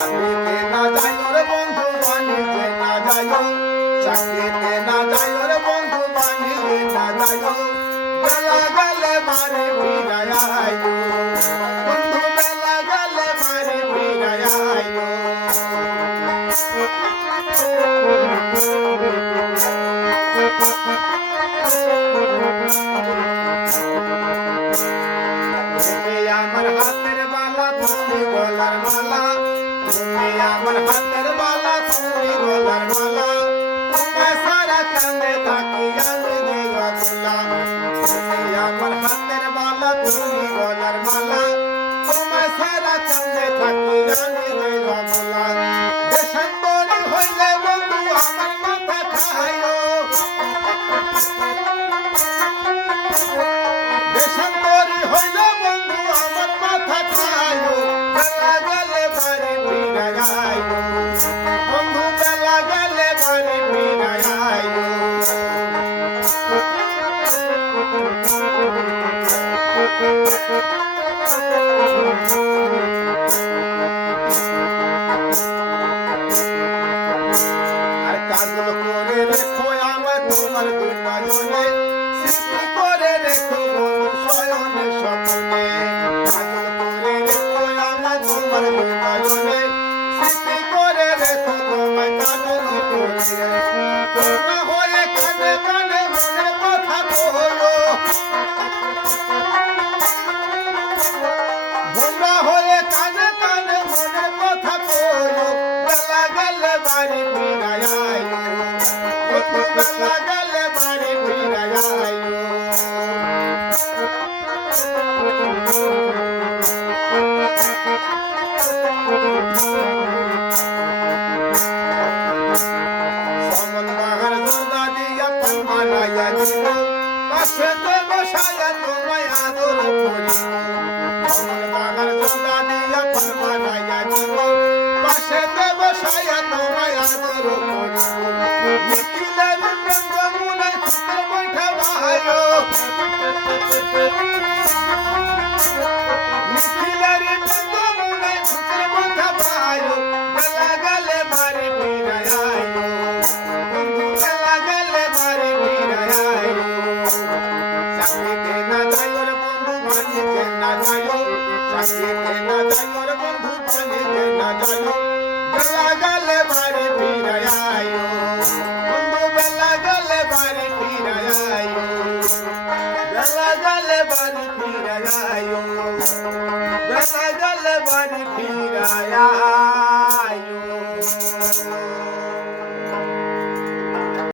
চাকরিতে না যাইও রে বন্ধু বাণিজ্যে না যাইও, চাকরিতে না যাইও রে বন্ধু বাণিজ্যে না যাইও, বেলা গেলে বাড়ি ফিরায় আইও, বন্ধু বেলা গেলে বাড়ি ফিরায় আইও। তুমি আমার হাতের বালা তুমি গলার মালা, তুমি আমার হাতের বালা তুমি গলার মালা, তোমায় সারা কান্দে থাকি আমি দিওয়ালা। তুমি আমার হাতের বালা তুমি গলার মালা, তোমায় সারা কান্দে থাকি আমি দিওয়ালা। দেশান্তরি হইলে বন্ধু আমার মাথা খাইও, দেশান্তরি হইলে বন্ধু আমার মাথা খাইও, বেলা গেলে বাড়ি ফিরায় আইও, বন্ধু বেলা গেলে বাড়ি ফিরায় আইও। আর কাজল করে রেখো আমার তোমার দুই নয়নে, সৃষ্টি করে রেখো বন্ধু শয়নে স্বপ্নে। কাজল করে রেখো আমার তোমার দুই নয়নে, সৃষ্টি করে রেখো তোমায় কাজল করে। তোমরা হয়ে কানে কানে মনের কথা কহো, তোমরা হয়ে কানে কানে মনের কথা কহো, বেলা গেলে বাড়ি ফিরায় আইও, বেলা গেলে বাড়ি ফিরায় আইও। সমন বাহার জর্দা দিয়া পান বানাইয়া দিব, পাশেতে বসাইয়া তোমায় আদর করিব। সমন বাহার জর্দা দিয়া পান বানাইয়া দিব, পাশেতে বসাইয়া তোমায় আদর করিব। নিখিলের প্রেম যমুনায় ছুটে বৈঠা বাহায়ো, নিখিলের প্রেম যমুনায় ছুটে বৈঠা বাহায়ো, বেলা গেলে বাড়ি ফিরায় আইও, বন্ধু বেলা গেলে বাড়ি ফিরায় আইও। চাকরিতে না যাইও রে বন্ধু বাণিজ্যে না যাইও, চাকরিতে না যাইও রে বন্ধু বাণিজ্যে না যাইও, বেলা গেলে বাড়ি ফিরায় আইও, বন্ধু বেলা গেলে বাড়ি ফিরায় আইও, বেলা গেলে বাড়ি ফিরায় আইও, বেলা গেলে বাড়ি ফিরায় আইও।